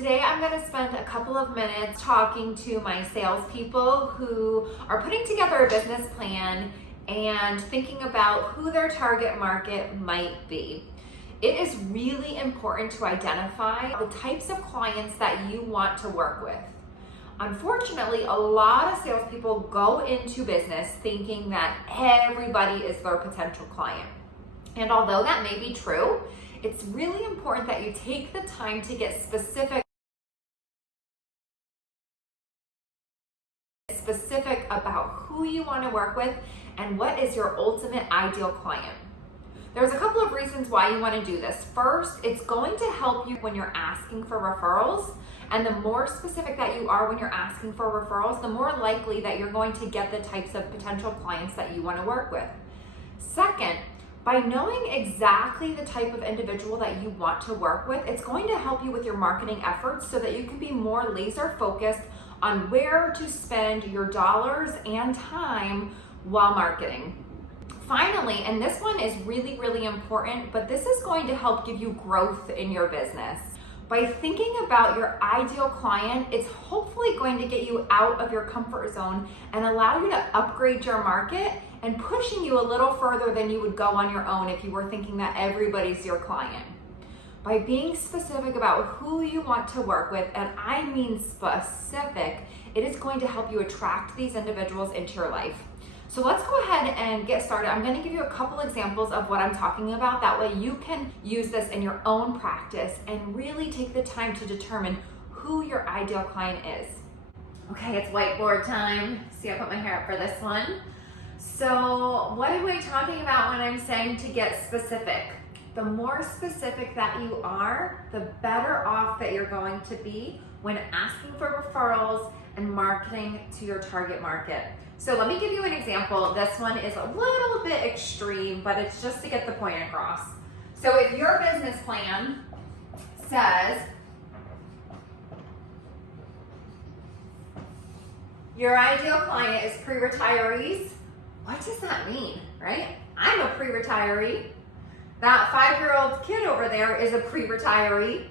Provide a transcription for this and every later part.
Today I'm going to spend a couple of minutes talking to my salespeople who are putting together a business plan and thinking about who their target market might be. It is really important to identify the types of clients that you want to work with. Unfortunately, a lot of salespeople go into business thinking that everybody is their potential client. And although that may be true, it's really important that you take the time to get specific about who you want to work with and what is your ultimate ideal client. There's a couple of reasons why you want to do this. First, it's going to help you when you're asking for referrals, and the more specific that you are when you're asking for referrals, the more likely that you're going to get the types of potential clients that you want to work with. Second, by knowing exactly the type of individual that you want to work with, it's going to help you with your marketing efforts so that you can be more laser focused on where to spend your dollars and time while marketing. Finally, and this one is really, really important, but this is going to help give you growth in your business. By thinking about your ideal client, it's hopefully going to get you out of your comfort zone and allow you to upgrade your market and pushing you a little further than you would go on your own if you were thinking that everybody's your client. By being specific about who you want to work with, and I mean specific, it is going to help you attract these individuals into your life. So let's go ahead and get started. I'm going to give you a couple examples of what I'm talking about. That way you can use this in your own practice and really take the time to determine who your ideal client is. Okay, it's whiteboard time. See, I put my hair up for this one. So what am I talking about when I'm saying to get specific? The more specific that you are, the better off that you're going to be when asking for referrals and marketing to your target market. So let me give you an example. This one is a little bit extreme, but it's just to get the point across. So if your business plan says your ideal client is pre-retirees, what does that mean, right? I'm a pre-retiree. That 5-year-old kid over there is a pre-retiree.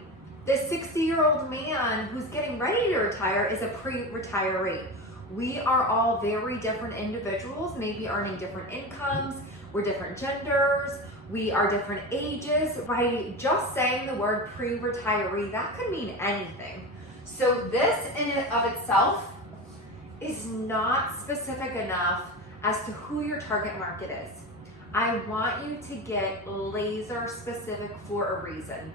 This 60-year-old man who's getting ready to retire is a pre-retiree. We are all very different individuals, maybe earning different incomes, we're different genders, we are different ages. By just saying the word pre-retiree, that could mean anything. So this in and of itself is not specific enough as to who your target market is. I want you to get laser specific for a reason.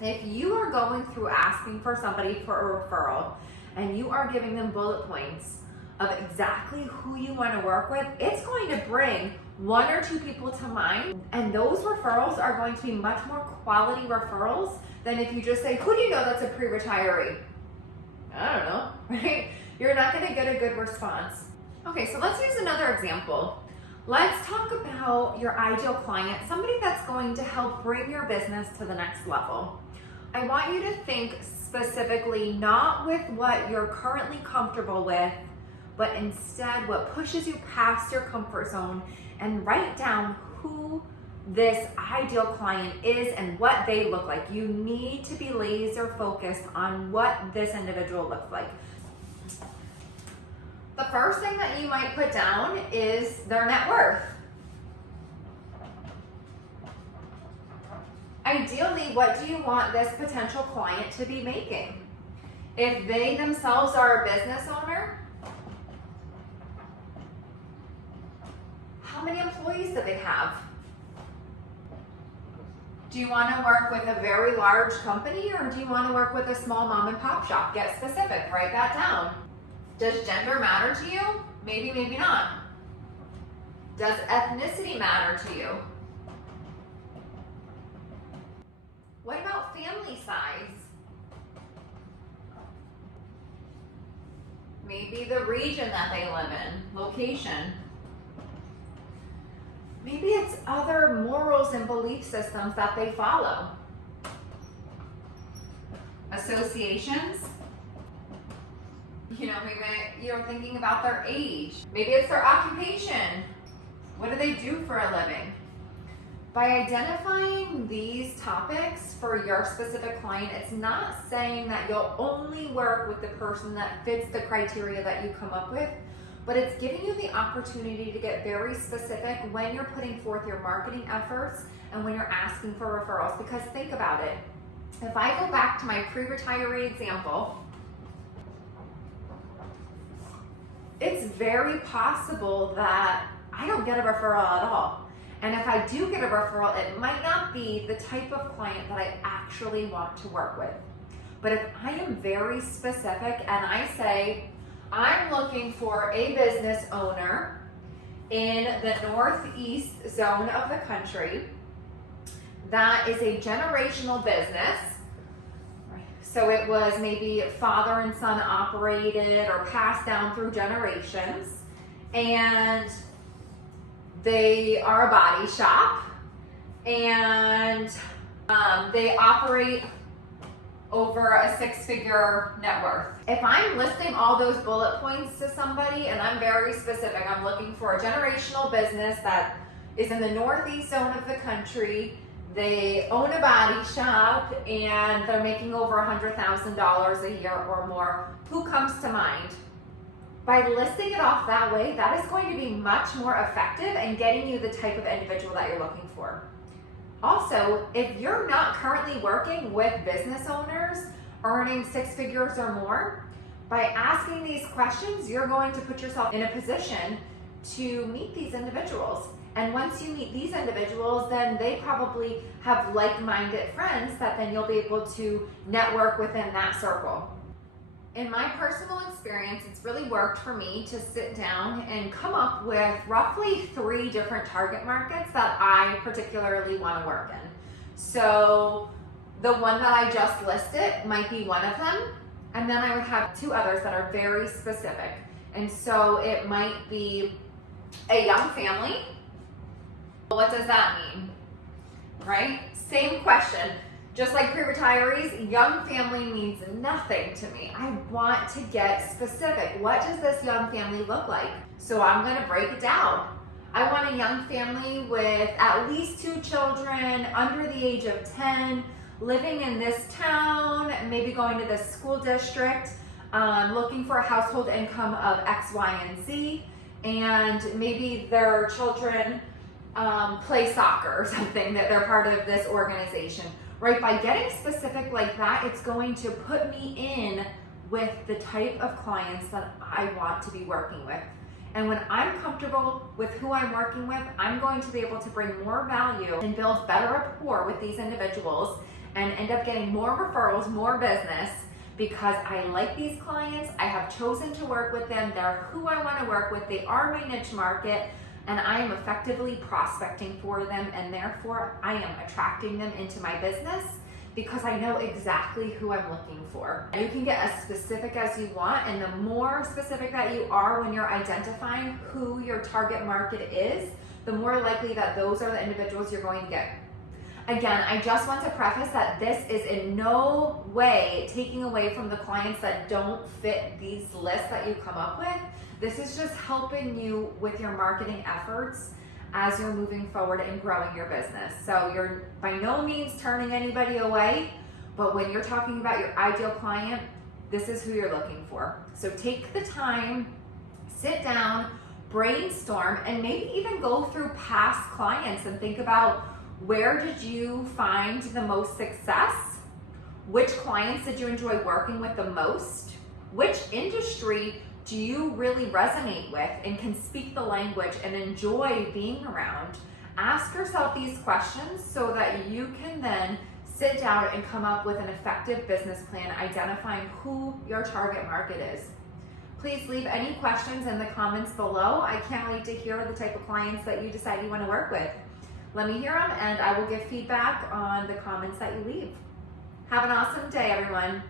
If you are going through asking for somebody for a referral and you are giving them bullet points of exactly who you want to work with, it's going to bring 1 or 2 people to mind, and those referrals are going to be much more quality referrals than if you just say, who do you know that's a pre-retiree? I don't know, right? You're not going to get a good response. Okay, so let's use another example. Let's talk about your ideal client, somebody that's going to help bring your business to the next level. I want you to think specifically not with what you're currently comfortable with, but instead what pushes you past your comfort zone, and write down who this ideal client is and what they look like. You need to be laser focused on what this individual looks like. The first thing that you might put down is their net worth. Ideally, what do you want this potential client to be making? If they themselves are a business owner, how many employees do they have? Do you want to work with a very large company, or do you want to work with a small mom and pop shop? Get specific, write that down. Does gender matter to you? Maybe, maybe not. Does ethnicity matter to you? What about family size? Maybe the region that they live in, location. Maybe it's other morals and belief systems that they follow. Associations. Maybe you're thinking about their age. Maybe it's their occupation. What do they do for a living? By identifying these topics for your specific client, it's not saying that you'll only work with the person that fits the criteria that you come up with, but it's giving you the opportunity to get very specific when you're putting forth your marketing efforts and when you're asking for referrals. Because think about it. If I go back to my pre-retiree example, it's very possible that I don't get a referral at all. And if I do get a referral, it might not be the type of client that I actually want to work with. But if I am very specific and I say, I'm looking for a business owner in the northeast zone of the country that is a generational business. So it was maybe father and son operated or passed down through generations, and they are a body shop, and they operate over a 6-figure net worth. If I'm listing all those bullet points to somebody and I'm very specific, I'm looking for a generational business that is in the northeast zone of the country, they own a body shop, and they're making over $100,000 a year or more, who comes to mind? By listing it off that way, that is going to be much more effective in getting you the type of individual that you're looking for. Also, if you're not currently working with business owners earning 6 figures or more, by asking these questions, you're going to put yourself in a position to meet these individuals. And once you meet these individuals, then they probably have like-minded friends that then you'll be able to network within that circle. In my personal experience, it's really worked for me to sit down and come up with roughly 3 different target markets that I particularly want to work in. So the one that I just listed might be one of them, and then I would have 2 others that are very specific. And so it might be a young family. What does that mean? Right? Same question. Just like pre-retirees, young family means nothing to me. I want to get specific. What does this young family look like? So I'm going to break it down. I want a young family with at least 2 children under the age of 10, living in this town, maybe going to this school district, looking for a household income of X, Y, and Z, and maybe their children play soccer or something, that they're part of this organization. Right, by getting specific like that, it's going to put me in with the type of clients that I want to be working with. And when I'm comfortable with who I'm working with, I'm going to be able to bring more value and build better rapport with these individuals and end up getting more referrals, more business, because I like these clients, I have chosen to work with them, they're who I want to work with, they are my niche market, and I am effectively prospecting for them, and therefore I am attracting them into my business because I know exactly who I'm looking for. You can get as specific as you want, and the more specific that you are when you're identifying who your target market is, the more likely that those are the individuals you're going to get. Again, I just want to preface that this is in no way taking away from the clients that don't fit these lists that you come up with. This is just helping you with your marketing efforts as you're moving forward and growing your business. So you're by no means turning anybody away, but when you're talking about your ideal client, this is who you're looking for. So take the time, sit down, brainstorm, and maybe even go through past clients and think about, where did you find the most success? Which clients did you enjoy working with the most? Which industry do you really resonate with and can speak the language and enjoy being around? Ask yourself these questions so that you can then sit down and come up with an effective business plan identifying who your target market is. Please leave any questions in the comments below. I can't wait to hear the type of clients that you decide you want to work with. Let me hear them, and I will give feedback on the comments that you leave. Have an awesome day, everyone.